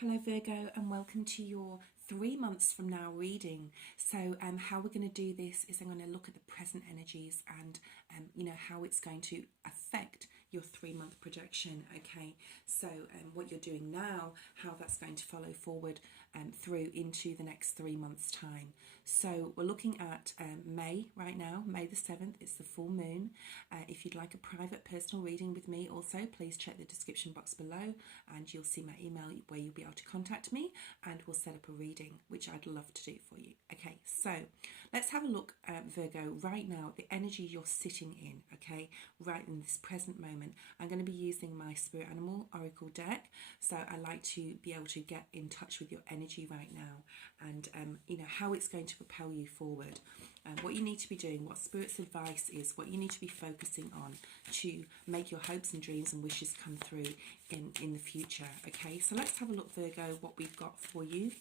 Hello Virgo, and welcome to your 3 months from now reading. So how we're going to do this is I'm going to look at the present energies and how it's going to affect your 3-month projection. Okay, so what you're doing now, how that's going to follow forward through into the next 3 months time. So we're looking at May right now, May the 7th. It's the full moon. If you'd like a private personal reading with me also, please check the description box below and you'll see my email where you'll be able to contact me and we'll set up a reading, which I'd love to do for you. Okay, so let's have a look at Virgo right now, the energy you're sitting in, okay, right in this present moment. I'm going to be using my Spirit Animal Oracle deck, so I like to be able to get in touch with your energy right now and how it's going to propel you forward. What you need to be doing, what Spirit's advice is, what you need to be focusing on to make your hopes and dreams and wishes come through in the future. Okay, so let's have a look, Virgo, what we've got for you.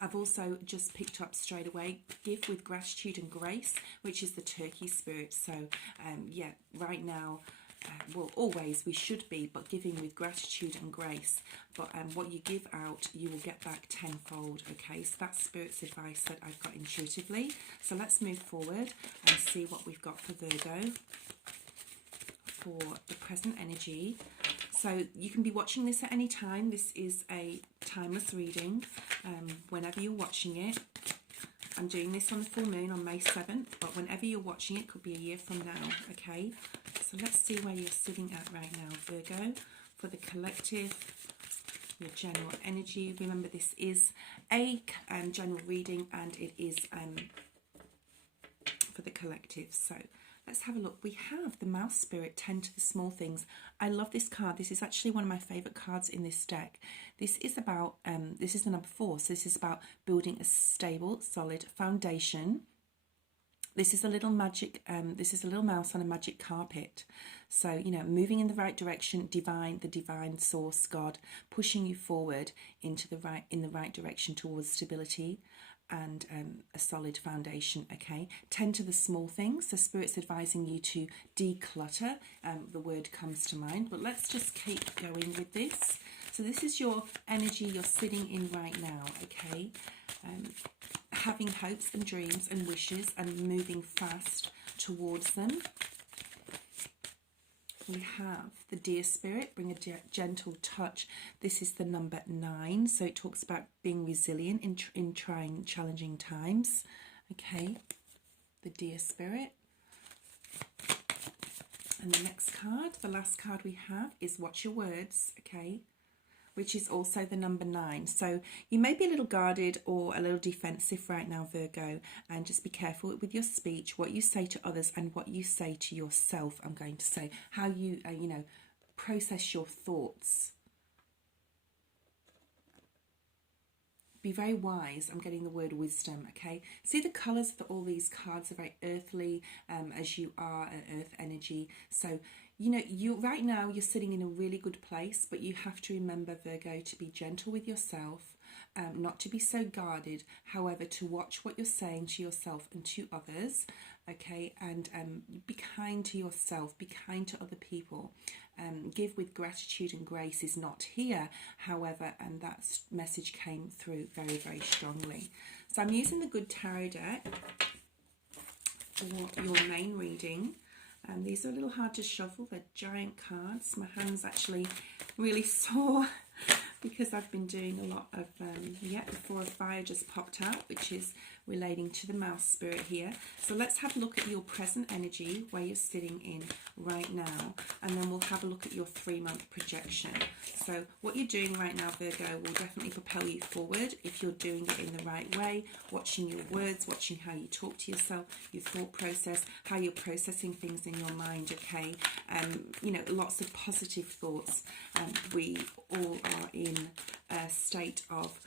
I've also just picked up straight away Give with Gratitude and Grace, which is the Turkey spirit. So yeah, right now, well, always we should be, but giving with gratitude and grace. But what you give out, you will get back tenfold. Okay, so that's Spirit's advice that I've got intuitively. So let's move forward and see what we've got for Virgo for the present energy. So you can be watching this at any time. This is a timeless reading, whenever you're watching it. I'm doing this on the full moon on May 7th, but whenever you're watching it, could be a year from now, okay? So let's see where you're sitting at right now, Virgo, for the collective, your general energy. Remember, this is a general reading, and it is for the collective. So let's have a look. We have the Mouse Spirit, Tend to the Small Things. I love this card. This is actually one of my favourite cards in this deck. This is about, this is the number 4. So this is about building a stable, solid foundation. This is a little magic, this is a little mouse on a magic carpet. So, moving in the right direction, the divine source, God, pushing you forward in the right direction towards stability and a solid foundation. Okay, tend to the small things. So Spirit's advising you to declutter. The word comes to mind, but let's just keep going with this. So this is your energy you're sitting in right now. Okay, having hopes and dreams and wishes and moving fast towards them. We have the Deer Spirit, bring a gentle touch. This is the number 9, so it talks about being resilient in trying challenging times. Okay, the Deer Spirit. And the next card, the last card we have is Watch Your Words, okay, which is also the number 9. So you may be a little guarded or a little defensive right now, Virgo, and just be careful with your speech, what you say to others and what you say to yourself. I'm going to say how you, process your thoughts. Be very wise. I'm getting the word wisdom, okay? See the colours of all these cards are very earthly, as you are an earth energy. So, you right now you're sitting in a really good place, but you have to remember, Virgo, to be gentle with yourself, not to be so guarded, however, to watch what you're saying to yourself and to others, okay? And be kind to yourself, be kind to other people. Give with gratitude and grace is not here, however, and that message came through very, very strongly. So I'm using the Good Tarot deck for your main reading. These are a little hard to shuffle. They're giant cards. My hand's actually really sore because I've been doing a lot of, the 4 of Fire just popped out, which is relating to the Mouse Spirit here. So let's have a look at your present energy, where you're sitting in right now, and then we'll have a look at your 3-month projection. So what you're doing right now, Virgo, will definitely propel you forward if you're doing it in the right way, watching your words, watching how you talk to yourself, your thought process, how you're processing things in your mind, okay? Lots of positive thoughts. We all are in a state of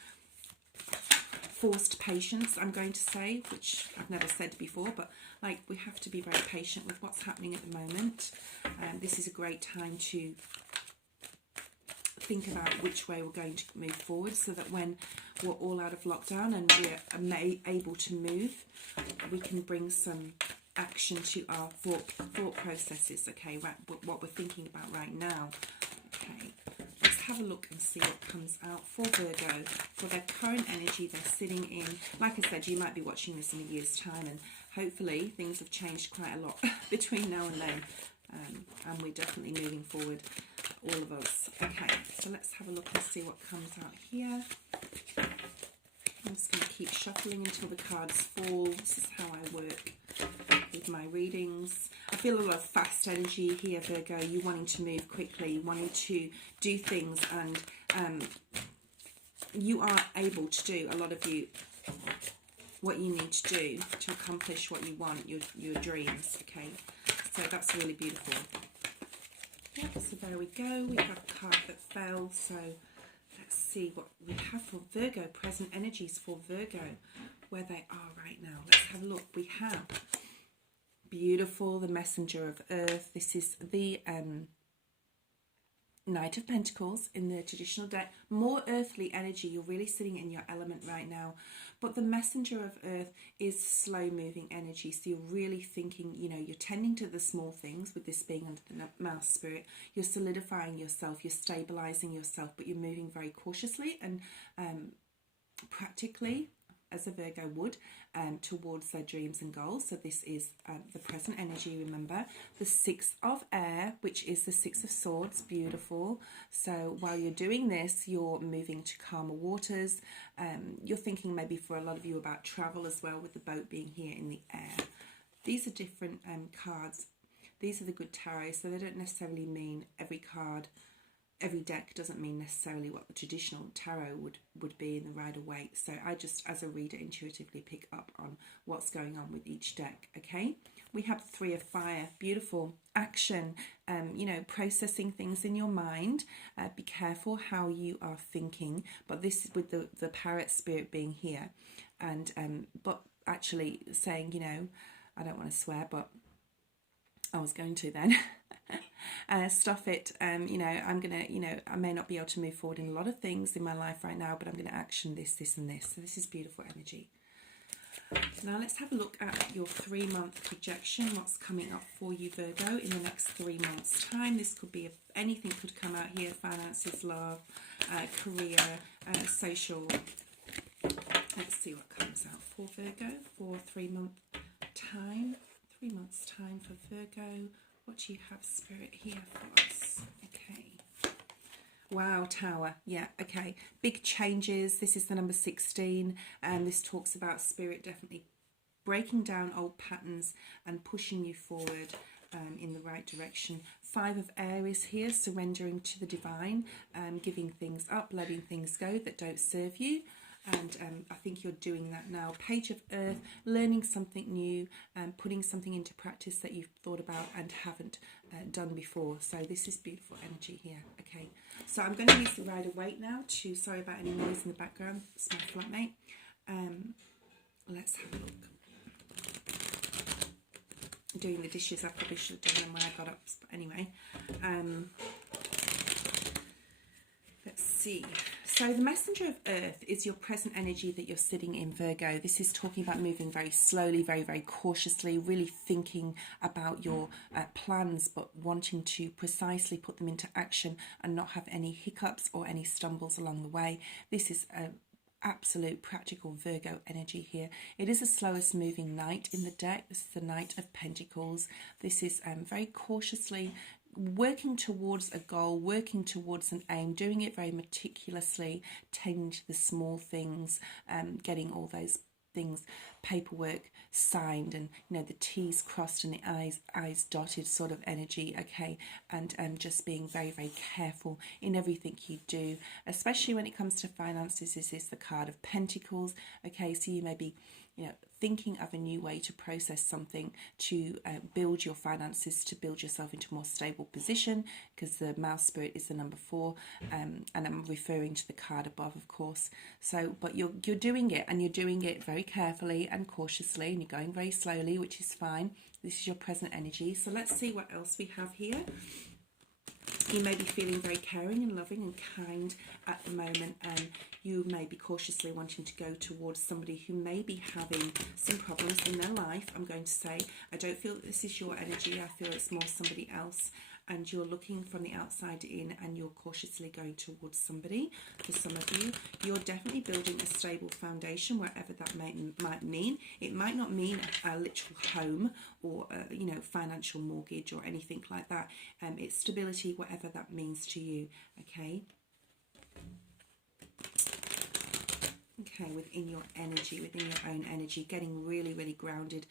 forced patience, I'm going to say, which I've never said before, but we have to be very patient with what's happening at the moment. This is a great time to think about which way we're going to move forward, so that when we're all out of lockdown and we're able to move, we can bring some action to our thought processes, okay, right, what we're thinking about right now. Okay, let's have a look and see what comes out for Virgo, for their current energy they're sitting in. Like I said, you might be watching this in a year's time, and hopefully things have changed quite a lot between now and then. And we're definitely moving forward, all of us. Okay, so let's have a look and see what comes out here. I'm just going to keep shuffling until the cards fall. This is how I work with my readings. I feel a lot of fast energy here, Virgo. You wanting to move quickly, wanting to do things, and you are able to do, a lot of you, what you need to do to accomplish what you want, your dreams, okay? So that's really beautiful. Yep, so there we go. We have a card that fell, so let's see what we have for Virgo, present energies for Virgo, where they are right now. Let's have a look. We have beautiful, the Messenger of Earth. This is the Knight of Pentacles in the traditional deck. More earthly energy. You're really sitting in your element right now. But the Messenger of Earth is slow moving energy. So you're really thinking, you know, you're tending to the small things, with this being under the Mouse Spirit. You're solidifying yourself, you're stabilizing yourself, but you're moving very cautiously and practically, as a Virgo would, towards their dreams and goals. So this is the present energy, remember. The Six of Air, which is the Six of Swords, beautiful. So while you're doing this, you're moving to calmer waters. You're thinking maybe for a lot of you about travel as well, with the boat being here in the air. These are different cards. These are the good tarot, so they don't necessarily mean every card. Every deck doesn't mean necessarily what the traditional tarot would be in the Rider-Waite. So I just, as a reader, intuitively pick up on what's going on with each deck, okay? We have Three of Fire, beautiful. Action, you know, processing things in your mind. Be careful how you are thinking. But this is with the Parrot Spirit being here. And, but actually saying, you know, I don't want to swear, but I was going to then. Stuff it, you know, I'm gonna, you know, I may not be able to move forward in a lot of things in my life right now, but I'm going to action this, this and this. So this is beautiful energy. Now let's have a look at your 3-month projection. What's coming up for you, Virgo, in the next 3 months' time. This could be, anything could come out here: finances, love, career, social. Let's see what comes out for Virgo for 3-month time. 3 months' time for Virgo. What do you have, Spirit, here for us? Okay. Wow, Tower. Yeah, okay. Big changes. This is the number 16. And this talks about Spirit definitely breaking down old patterns and pushing you forward in the right direction. 5 of Air is here, surrendering to the divine, giving things up, letting things go that don't serve you. And I think you're doing that now. Page of Earth, learning something new, putting something into practice that you've thought about and haven't done before. So this is beautiful energy here. Okay, so I'm going to use the Rider-Waite now to, sorry about any noise in the background, it's my flatmate. Let's have a look. Doing the dishes, I probably should have done them when I got up, but anyway. Let's see. So the Messenger of Earth is your present energy that you're sitting in, Virgo. This is talking about moving very slowly, very, very cautiously, really thinking about your plans, but wanting to precisely put them into action and not have any hiccups or any stumbles along the way. This is a absolute practical Virgo energy here. It is the slowest moving knight in the deck. This is the Knight of Pentacles. This is very cautiously working towards a goal, working towards an aim, doing it very meticulously, tending to the small things, getting all those things, paperwork signed, and you know, the T's crossed and the I's dotted sort of energy, okay, and just being very, very careful in everything you do, especially when it comes to finances. This is the card of Pentacles, okay, so you may be, you know, thinking of a new way to process something, to build your finances, to build yourself into a more stable position, because the Mouse Spirit is the number 4, and I'm referring to the card above, of course. So, but you're doing it, and you're doing it very carefully and cautiously, and you're going very slowly, which is fine. This is your present energy. So let's see what else we have here. You may be feeling very caring and loving and kind at the moment, and you may be cautiously wanting to go towards somebody who may be having some problems in their life. I'm going to say, I don't feel that this is your energy. I feel it's more somebody else. and you're looking from the outside in, and you're cautiously going towards somebody. For some of you, you're definitely building a stable foundation, wherever that might mean. It might not mean a literal home or you know, financial mortgage or anything like that. It's stability, whatever that means to you. Okay. Okay, within your energy, within your own energy, getting really, really grounded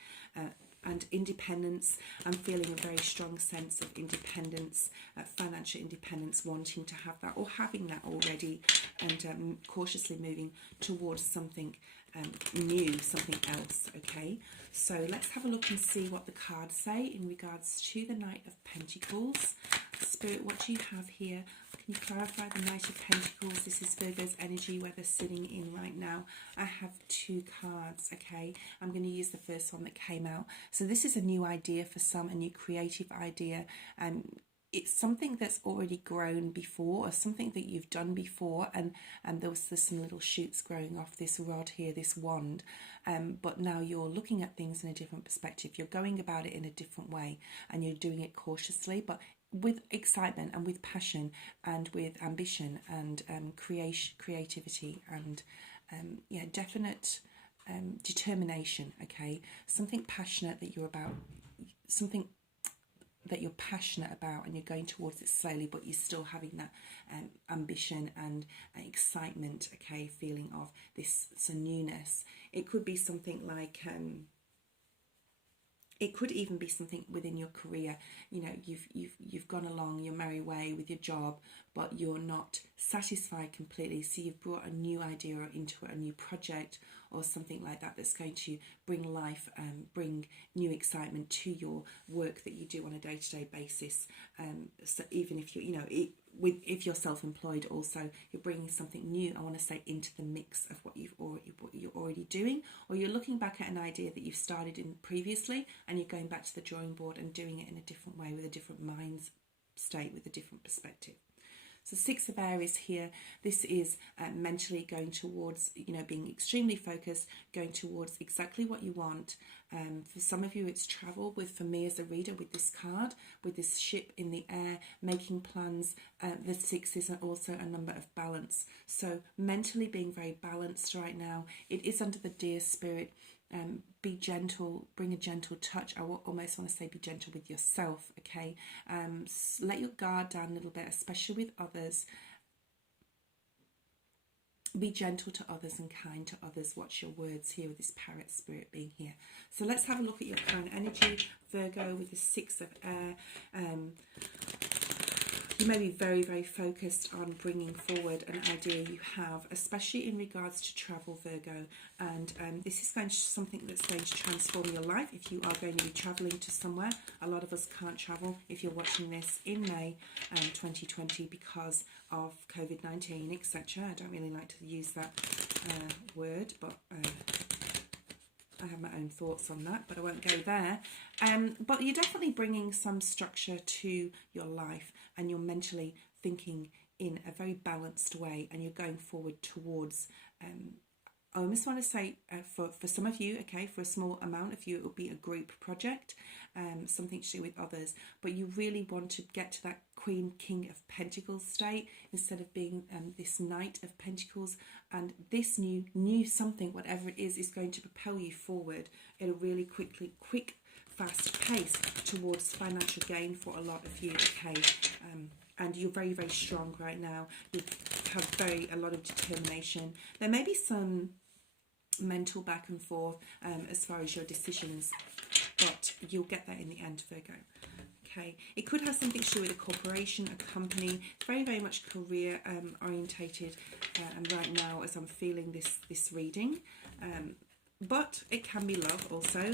and independence. I'm feeling a very strong sense of independence, financial independence, wanting to have that or having that already, and cautiously moving towards something new, something else. Okay, so let's have a look and see what the cards say in regards to the Knight of Pentacles. Spirit, what do you have here? Can you clarify the Knight of Pentacles? This is Virgo's energy where they're sitting in right now. I have 2 cards, okay? I'm going to use the first one that came out. So this is a new idea for some, a new creative idea. It's something that's already grown before, or something that you've done before, and there's some little shoots growing off this rod here, this wand, but now you're looking at things in a different perspective. You're going about it in a different way, and you're doing it cautiously, but with excitement and with passion and with ambition and creativity and yeah, definite determination. Okay, something passionate that you're about, something that you're passionate about, and you're going towards it slowly, but you're still having that ambition and excitement. Okay, feeling of this newness. It could be something like it could even be something within your career. You know, you've gone along your merry way with your job, but you're not satisfied completely. So you've brought a new idea into it, a new project or something like that, that's going to bring life, bring new excitement to your work that you do on a day-to-day basis. So even if if you're self-employed, also you're bringing something new, I want to say, into the mix of what you're already doing, or you're looking back at an idea that you've started in previously, and you're going back to the drawing board and doing it in a different way, with a different mind state, with a different perspective. So 6 of Air is here. This is mentally going towards, being extremely focused, going towards exactly what you want. For some of you, it's travel. For me as a reader, with this card, with this ship in the air, making plans. The 6 is also a number of balance. So mentally being very balanced right now. It is under the Deer Spirit. Be gentle, bring a gentle touch. I almost want to say be gentle with yourself, okay? Let your guard down a little bit, especially with others. Be gentle to others and kind to others. Watch your words here, with this Parrot Spirit being here. So let's have a look at your current energy, Virgo, with the 6 of Air. You may be very, very focused on bringing forward an idea you have, especially in regards to travel, Virgo. And this is something that's going to transform your life if you are going to be travelling to somewhere. A lot of us can't travel if you're watching this in May 2020 because of COVID-19, etc. I don't really like to use that word, but I have my own thoughts on that, but I won't go there. But you're definitely bringing some structure to your life, and you're mentally thinking in a very balanced way, and you're going forward towards, I almost want to say for some of you, okay, for a small amount of you, it will be a group project, something to do with others, but you really want to get to that Queen, King of Pentacles state instead of being this Knight of Pentacles. And this new something, whatever it is going to propel you forward in a really quick, fast pace towards financial gain for a lot of you, okay? And you're very, very strong right now. You have a lot of determination. There may be some mental back and forth as far as your decisions, but you'll get there in the end, Virgo. Okay, it could have something to do with a corporation, a company, very, very much career orientated right now as I'm feeling this reading. But it can be love also.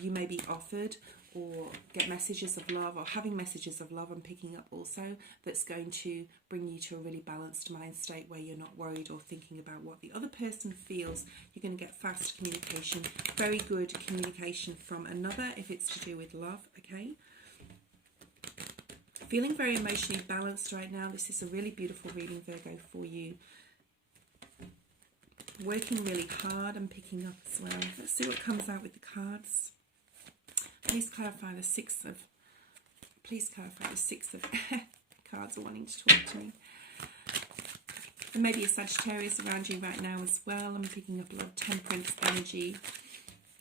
You may be offered or get messages of love, or having messages of love I'm picking up also, that's going to bring you to a really balanced mind state where you're not worried or thinking about what the other person feels. You're going to get fast communication, very good communication from another if it's to do with love, okay? Feeling very emotionally balanced right now. This is a really beautiful reading, Virgo, for you. Working really hard and picking up as well. Let's see what comes out with the cards. Please clarify the 6 of Please clarify the 6 of cards are wanting to talk to me. There may be a Sagittarius around you right now as well. I'm picking up a lot of Temperance energy.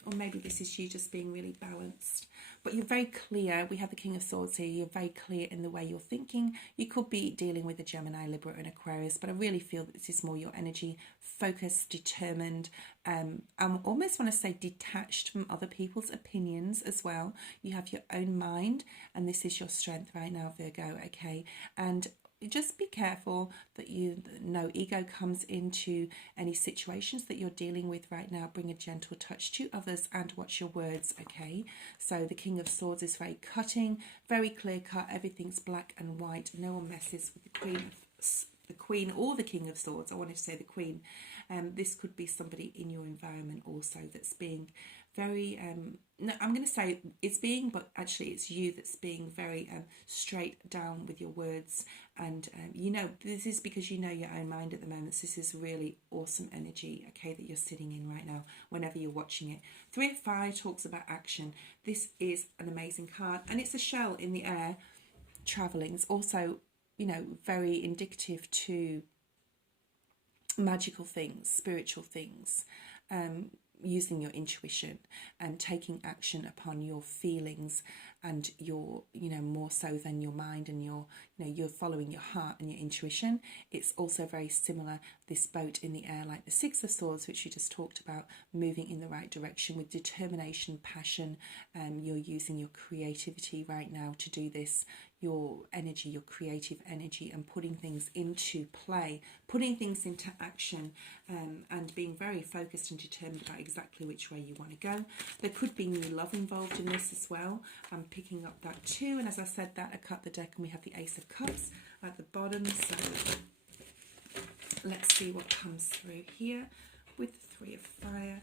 Or maybe this is you just being really balanced. But you're very clear. We have the King of Swords here. You're very clear in the way you're thinking. You could be dealing with a Gemini, Libra and Aquarius, but I really feel that this is more your energy, focused, determined. I almost want to say detached from other people's opinions as well. You have your own mind, and this is your strength right now, Virgo, okay? And just be careful that no ego comes into any situations that you're dealing with right now. Bring a gentle touch to others and watch your words, okay? So the King of Swords is very cutting, very clear cut. Everything's black and white. No one messes with the Queen or the King of Swords. I wanted to say the Queen. This could be somebody in your environment also that's being very no, I'm going to say it's being, but actually it's you that's being very straight down with your words. And you know, this is because you know your own mind at the moment. So this is really awesome energy, okay, that you're sitting in right now whenever you're watching it. 3 of Fire talks about action. This is an amazing card, and it's a shell in the air traveling. It's also, you know, very indicative to magical things, spiritual things, using your intuition and taking action upon your feelings and your, you know, more so than your mind and your, you know, you're following your heart and your intuition. It's also very similar, this boat in the air, like the 6 of Swords, which you just talked about, moving in the right direction with determination, passion. You're using your creativity right now to do this, your energy, your creative energy, and putting things into play, putting things into action, and being very focused and determined about exactly which way you want to go. There could be new love involved in this as well. I'm picking up that too, and as I said that, I cut the deck and we have the Ace of Cups at the bottom. So let's see what comes through here with the 3 of Fire.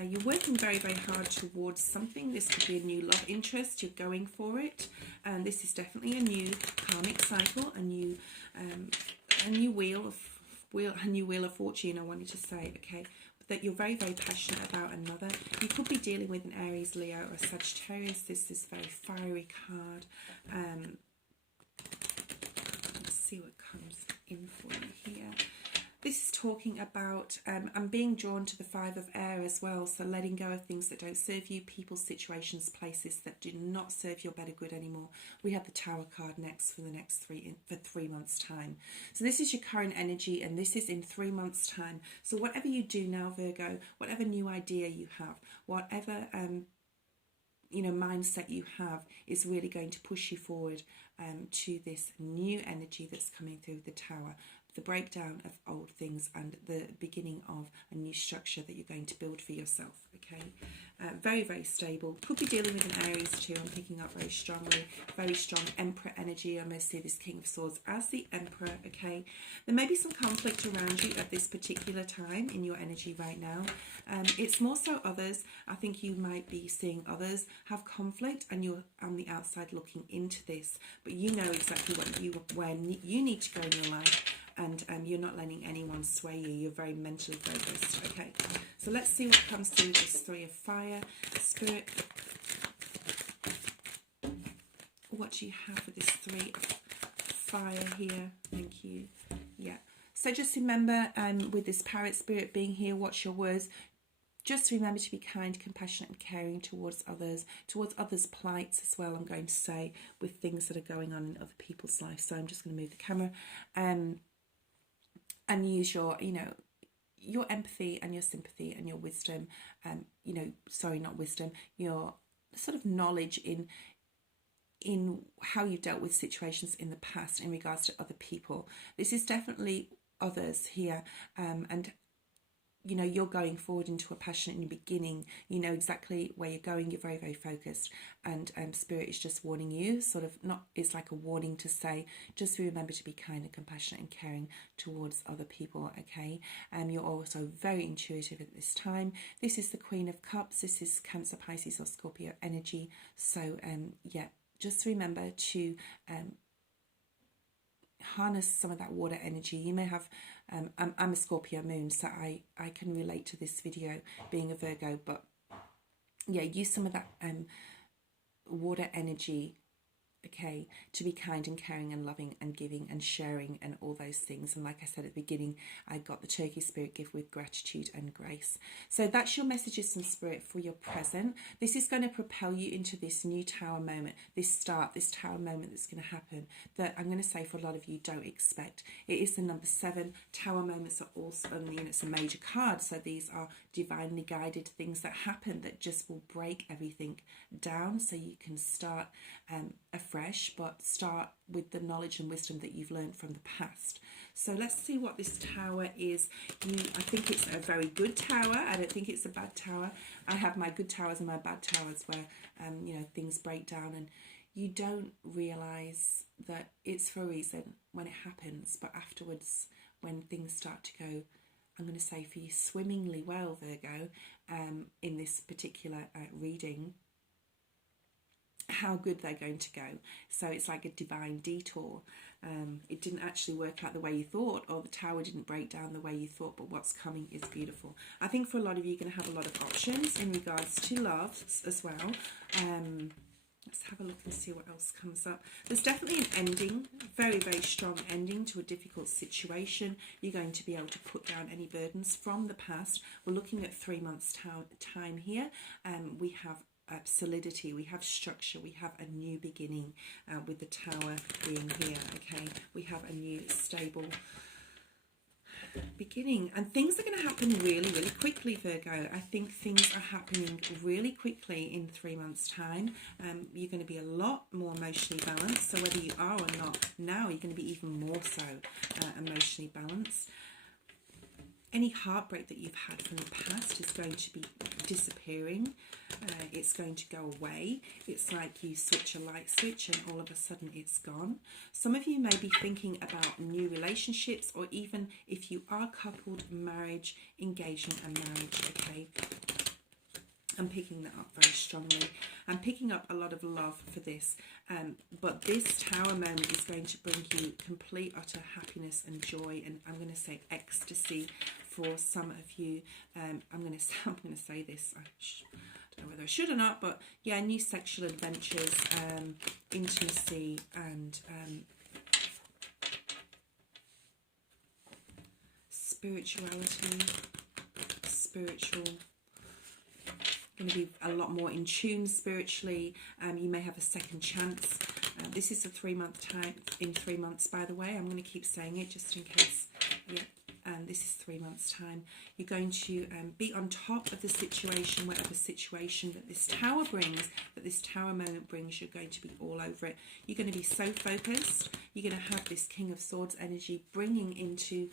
You're working very, very hard towards something. This could be a new love interest. You're going for it, and this is definitely a new karmic cycle, a new wheel of fortune. I wanted to say, okay, that you're very, very passionate about another. You could be dealing with an Aries, Leo, or a Sagittarius. This is a very fiery card. Let's see what comes in for you here. This is talking about, I'm being drawn to the 5 of Air as well, so letting go of things that don't serve you, people, situations, places that do not serve your better good anymore. We have the Tower card next for the next 3 months' time. So this is your current energy, and this is in 3 months' time. So whatever you do now, Virgo, whatever new idea you have, whatever you know, mindset you have, is really going to push you forward to this new energy that's coming through the Tower. The breakdown of old things and the beginning of a new structure that you're going to build for yourself, okay? Very, very stable. Could be dealing with an Aries too. I'm picking up very strongly, very strong Emperor energy. I almost see this King of Swords as the Emperor, okay? There may be some conflict around you at this particular time in your energy right now. It's more so others. I think you might be seeing others have conflict, and you're on the outside looking into this, but you know exactly where you need to go in your life. And you're not letting anyone sway you. You're very mentally focused. Okay, so let's see what comes through this 3 of Fire. Spirit, what do you have for this 3 of Fire here? Thank you. Yeah. So just remember, with this Parrot Spirit being here, watch your words. Just remember to be kind, compassionate and caring towards others' plights as well, I'm going to say, with things that are going on in other people's lives. So I'm just going to move the camera. And use your, you know, your empathy and your sympathy and your wisdom, you know, sorry, not wisdom, your sort of knowledge in how you dealt with situations in the past in regards to other people. This is definitely others here, and you know, you're going forward into a passionate new beginning. You know exactly where you're going. You're very, very focused, and Spirit is just warning you, sort of, not, it's like a warning to say, just remember to be kind and compassionate and caring towards other people, okay? You're also very intuitive at this time. This is the Queen of Cups. This is Cancer, Pisces or Scorpio energy. So yeah, just remember to harness some of that water energy. You may have I'm a Scorpio moon, so I can relate to this video being a Virgo, but yeah, use some of that water energy okay, to be kind and caring and loving and giving and sharing and all those things. And like I said at the beginning, I got the turkey spirit gift with gratitude and grace. So that's your messages from spirit for your present. This is going to propel you into this new tower moment, this tower moment that's going to happen, that I'm going to say for a lot of you don't expect. It is the number 7. Tower moments are also, it's a major card, so these are divinely guided things that happen that just will break everything down, so you can start afresh, but start with the knowledge and wisdom that you've learned from the past. So let's see what this tower is. I think it's a very good tower. I don't think it's a bad tower. I have my good towers and my bad towers where things break down and you don't realize that it's for a reason when it happens, but afterwards when things start to go, I'm going to say for you, swimmingly well, Virgo, in this particular reading, how good they're going to go. So it's like a divine detour. It didn't actually work out the way you thought, or the tower didn't break down the way you thought, but what's coming is beautiful. I think for a lot of you, you're going to have a lot of options in regards to love as well. Let's have a look and see what else comes up. There's definitely an ending, very, very strong ending to a difficult situation. You're going to be able to put down any burdens from the past. We're looking at 3 months time here. We have solidity, we have structure, we have a new beginning with the tower being here. Okay, we have a new stable beginning, and things are going to happen really, really quickly, Virgo. I think things are happening really quickly in 3 months time. You're going to be a lot more emotionally balanced, so whether you are or not now, you're going to be even more so emotionally balanced. Any heartbreak that you've had from the past is going to be disappearing. It's going to go away. It's like you switch a light switch and all of a sudden it's gone. Some of you may be thinking about new relationships, or even if you are coupled, marriage, engagement and marriage, okay? I'm picking that up very strongly. I'm picking up a lot of love for this. But this tower moment is going to bring you complete, utter happiness and joy. And I'm going to say ecstasy for some of you. I'm going to say this. I don't know whether I should or not, but yeah, new sexual adventures, intimacy and spirituality, spiritual. Going to be a lot more in tune spiritually. You may have a second chance. This is a 3 month time, in 3 months, by the way. I'm going to keep saying it just in case. Yeah, this is 3 months time. You're going to be on top of the situation, whatever situation that this tower brings, that this tower moment brings. You're going to be all over it. You're going to be so focused. You're going to have this King of Swords energy bringing into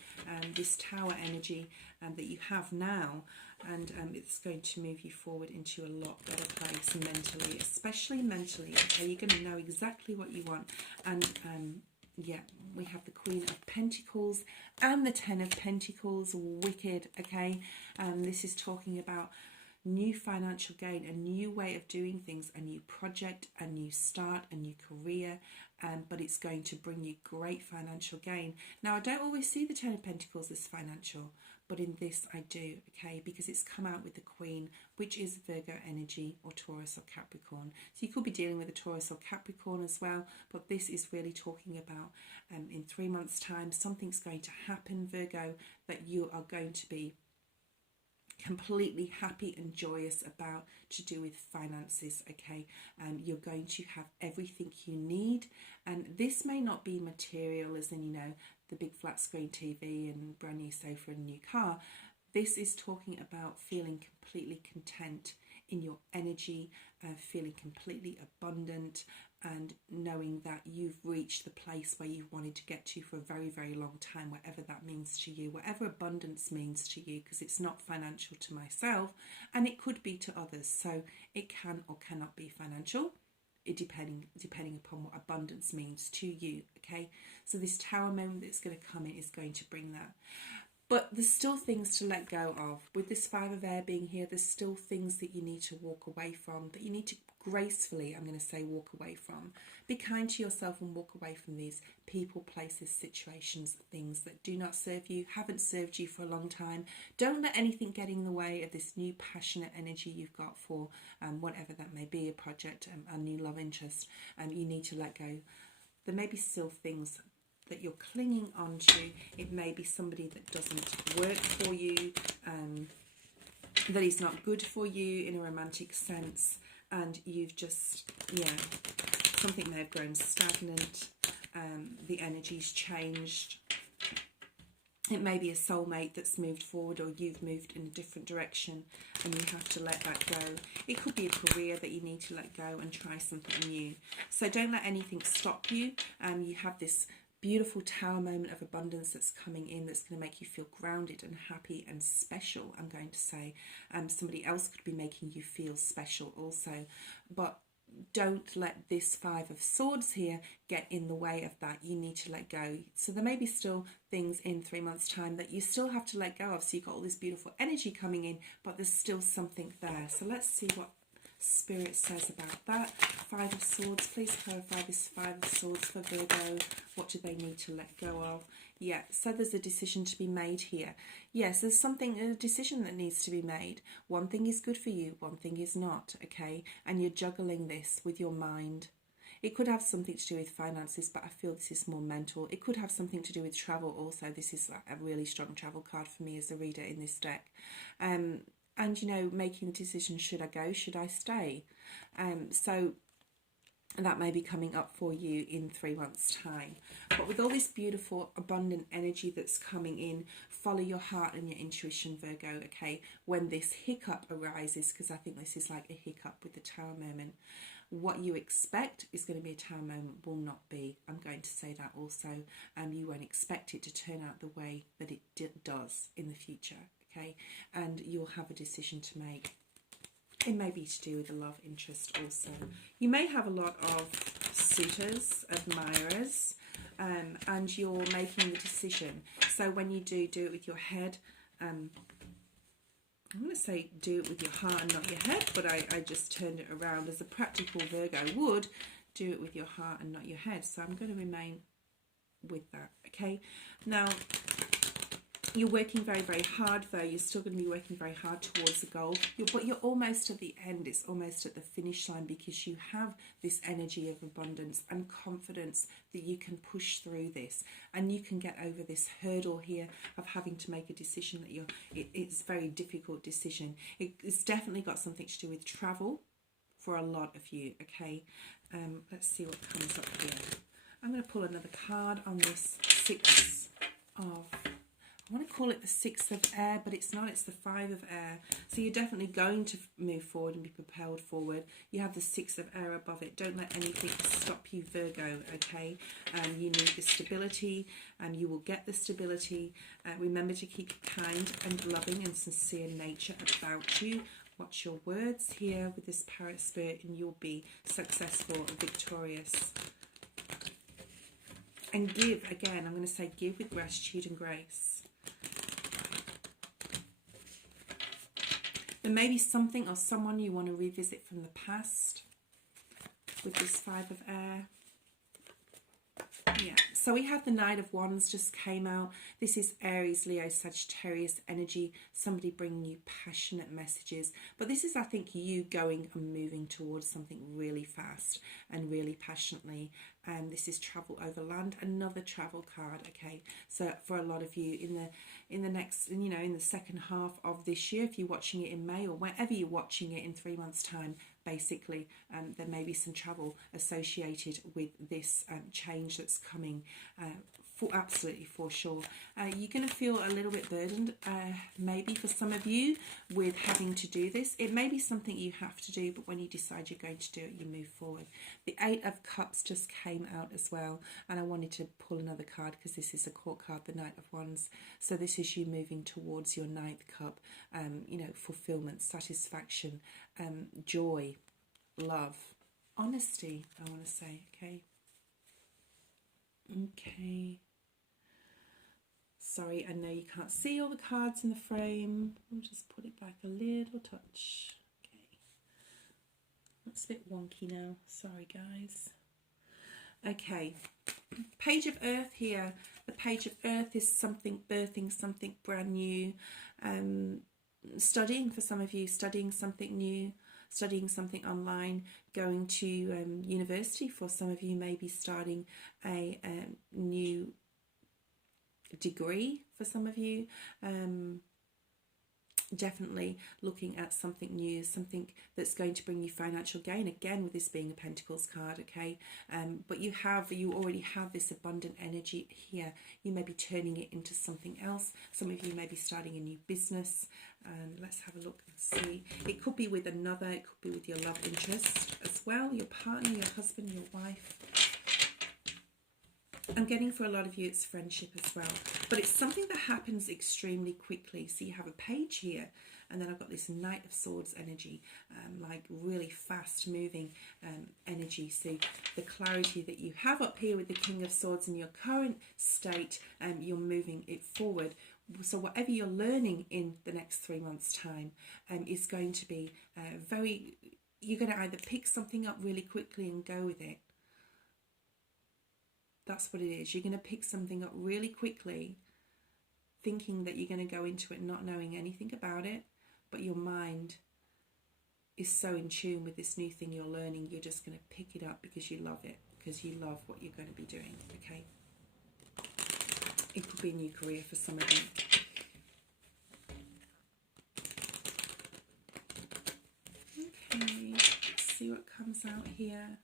this tower energy that you have now. And it's going to move you forward into a lot better place mentally, especially mentally. Okay, you're going to know exactly what you want. And yeah, we have the Queen of Pentacles and the 10 of Pentacles. Wicked, okay? This is talking about new financial gain, a new way of doing things, a new project, a new start, a new career, but it's going to bring you great financial gain. Now, I don't always see the 10 of Pentacles as financial, but in this I do, okay, because it's come out with the Queen, which is Virgo energy or Taurus or Capricorn. So you could be dealing with a Taurus or Capricorn as well, but this is really talking about in 3 months' time, something's going to happen, Virgo, that you are going to be completely happy and joyous about, to do with finances, okay? You're going to have everything you need, and this may not be material as in, the big flat screen TV and brand new sofa and new car. This is talking about feeling completely content in your energy, feeling completely abundant, and knowing that you've reached the place where you've wanted to get to for a very, very long time, whatever that means to you, whatever abundance means to you, because it's not financial to myself and it could be to others. So it can or cannot be financial, depending upon what abundance means to you, okay? So this tower moment that's going to come in is going to bring that. But there's still things to let go of. With this Five of Air being here, there's still things that you need to walk away from, that you need to gracefully, I'm going to say, walk away from. Be kind to yourself and walk away from these people, places, situations, things that do not serve you, haven't served you for a long time. Don't let anything get in the way of this new passionate energy you've got for whatever that may be, a project, a new love interest. You need to let go. There may be still things that you're clinging on to. It may be somebody that doesn't work for you, that is not good for you in a romantic sense, and you've just, something may have grown stagnant, the energy's changed. It may be a soulmate that's moved forward, or you've moved in a different direction and you have to let that go. It could be a career that you need to let go and try something new. So don't let anything stop you. You have this beautiful tower moment of abundance that's coming in, that's going to make you feel grounded and happy and special, I'm going to say. Somebody else could be making you feel special also. But don't let this Five of Swords here get in the way of that. You need to let go. So there may be still things in 3 months' time that you still have to let go of. So you've got all this beautiful energy coming in, but there's still something there. So let's see what Spirit says about that. Five of Swords, please clarify this Five of Swords for Virgo. What do they need to let go of? Yeah, so there's a decision to be made here. Yes, there's a decision that needs to be made. One thing is good for you, one thing is not, okay? And you're juggling this with your mind. It could have something to do with finances, but I feel this is more mental. It could have something to do with travel also. This is a really strong travel card for me as a reader in this deck. And, making the decision, should I go, should I stay? So that may be coming up for you in 3 months' time. But with all this beautiful, abundant energy that's coming in, follow your heart and your intuition, Virgo, okay? When this hiccup arises, because I think this is like a hiccup with the Tower moment, what you expect is going to be a Tower moment will not be. I'm going to say that also. You won't expect it to turn out the way that it does in the future. Okay, and you'll have a decision to make. It may be to do with a love interest also. You may have a lot of suitors, admirers, and you're making the decision. So when you do it with your head. I'm going to say do it with your heart and not your head, but I just turned it around. As a practical Virgo would, do it with your heart and not your head. So I'm going to remain with that, okay? Now, you're working very, very hard, though. You're still going to be working very hard towards the goal. But you're almost at the end. It's almost at the finish line, because you have this energy of abundance and confidence that you can push through this. And you can get over this hurdle here of having to make a decision that it's a very difficult decision. It's definitely got something to do with travel for a lot of you, okay? Let's see what comes up here. I'm going to pull another card on this Six of... I want to call it the Six of Air, but it's not. It's the Five of Air. So you're definitely going to move forward and be propelled forward. You have the Six of Air above it. Don't let anything stop you, Virgo, okay? You need the stability, and you will get the stability. Remember to keep kind and loving and sincere nature about you. Watch your words here with this Parrot Spirit, and you'll be successful and victorious. And give, again, I'm going to say give with gratitude and grace. There may be something or someone you want to revisit from the past with this Five of Air. Yeah, so we have the Knight of Wands just came out. This is Aries, Leo, Sagittarius energy. Somebody bringing you passionate messages. But this is, I think, you going and moving towards something really fast and really passionately. And this is travel over land, another travel card, okay? So for a lot of you in the next, in the second half of this year, if you're watching it in May or whenever you're watching it in 3 months' time, basically, there may be some travel associated with this change that's coming, absolutely, for sure. You're going to feel a little bit burdened, maybe for some of you, with having to do this. It may be something you have to do, but when you decide you're going to do it, you move forward. The Eight of Cups just came out as well, and I wanted to pull another card because this is a court card, the Knight of Wands. So this is you moving towards your ninth cup, fulfillment, satisfaction, joy, love, honesty, I want to say, okay? Okay. Sorry, I know you can't see all the cards in the frame. I'll just put it back a little touch. Okay. That's a bit wonky now. Sorry, guys. Okay. Page of Earth here. The Page of Earth is something, birthing something brand new. Studying for some of you, studying something new, studying something online, going to university for some of you, maybe starting a new degree for some of you. Definitely looking at something new, something that's going to bring you financial gain, again with this being a Pentacles card, okay? But you already have this abundant energy here. You may be turning it into something else. Some of you may be starting a new business. Let's have a look and see. It could be with another, it could be with your love interest as well, your partner, your husband, your wife. I'm getting for a lot of you it's friendship as well, but it's something that happens extremely quickly. So you have a page here, and then I've got this Knight of Swords energy, like really fast moving energy. So the clarity that you have up here with the King of Swords in your current state, you're moving it forward. So whatever you're learning in the next 3 months time is going to be you're going to either pick something up really quickly and go with it. That's what it is. You're going to pick something up really quickly, thinking that you're going to go into it not knowing anything about it, but your mind is so in tune with this new thing you're learning, you're just going to pick it up because you love it, because you love what you're going to be doing, okay? It could be a new career for some of you. Okay, let's see what comes out here.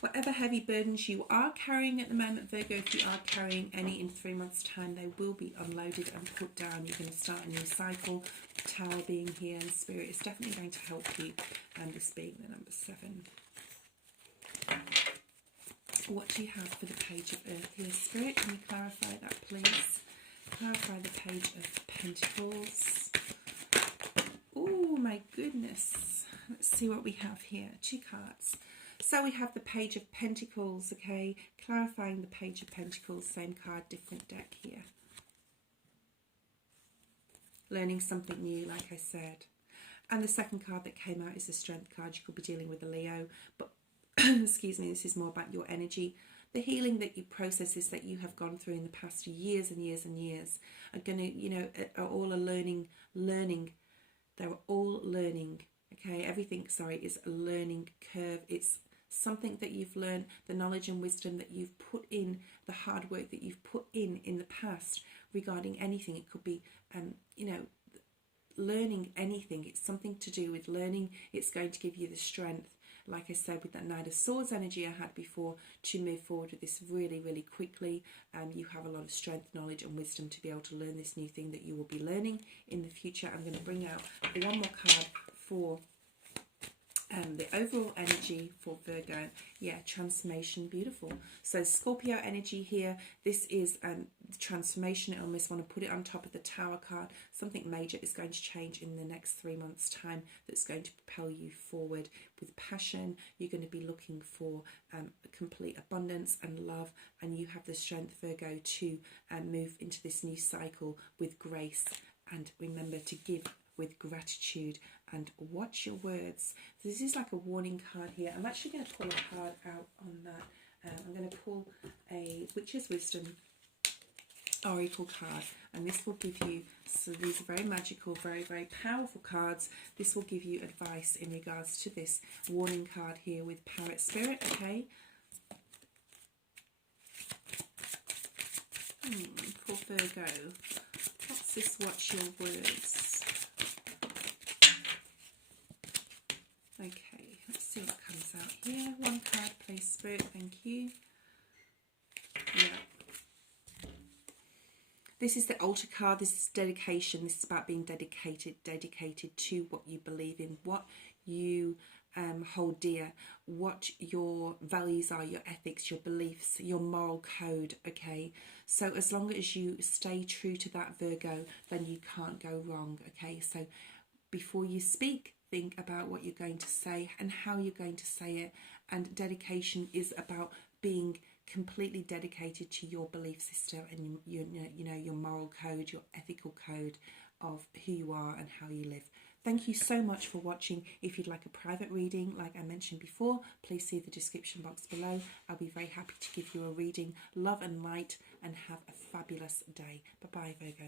Whatever heavy burdens you are carrying at the moment, Virgo, if you are carrying any in 3 months' time, they will be unloaded and put down. You're going to start a new cycle. Tower being here, and Spirit is definitely going to help you, and this being the number 7. What do you have for the Page of Earth here, Spirit? Can you clarify that, please? Clarify the Page of Pentacles. Oh, my goodness. Let's see what we have here. 2 cards. So we have the Page of Pentacles, okay? Clarifying the Page of Pentacles, same card, different deck here. Learning something new, like I said. And the second card that came out is the Strength card. You could be dealing with a Leo, but excuse me, this is more about your energy. The healing that you processes that you have gone through in the past years and years and years are going to, are all a learning. They're all learning, okay? Everything, is a learning curve. It's something that you've learned, the knowledge and wisdom that you've put in, the hard work that you've put in the past regarding anything. It could be, learning anything. It's something to do with learning. It's going to give you the strength, like I said, with that Knight of Swords energy I had before, to move forward with this really, really quickly. You have a lot of strength, knowledge and wisdom to be able to learn this new thing that you will be learning in the future. I'm going to bring out one more card for the overall energy for Virgo. Yeah, transformation, beautiful. So Scorpio energy here. This is transformation. I almost want to put it on top of the Tower card. Something major is going to change in the next 3 months' time that's going to propel you forward with passion. You're going to be looking for complete abundance and love, and you have the strength, Virgo, to move into this new cycle with grace. And remember to give with gratitude and watch your words. So this is like a warning card here. I'm actually going to pull a card out on that. I'm going to pull a Witch's Wisdom Oracle card, and this will give you, so these are very magical, very, very powerful cards. This will give you advice in regards to this warning card here with Parrot Spirit, okay? For Virgo, what's this? Watch your words. Okay, let's see what comes out here. One card, please, Spirit, thank you. Yeah. This is the altar card. This is dedication. This is about being dedicated to what you believe in, what you hold dear, what your values are, your ethics, your beliefs, your moral code, okay? So as long as you stay true to that, Virgo, then you can't go wrong, okay? So before you speak, think about what you're going to say and how you're going to say it. And dedication is about being completely dedicated to your belief system and your moral code, your ethical code of who you are and how you live. Thank you so much for watching. If you'd like a private reading, like I mentioned before, please see the description box below. I'll be very happy to give you a reading. Love and light, and have a fabulous day. Bye-bye, Virgo.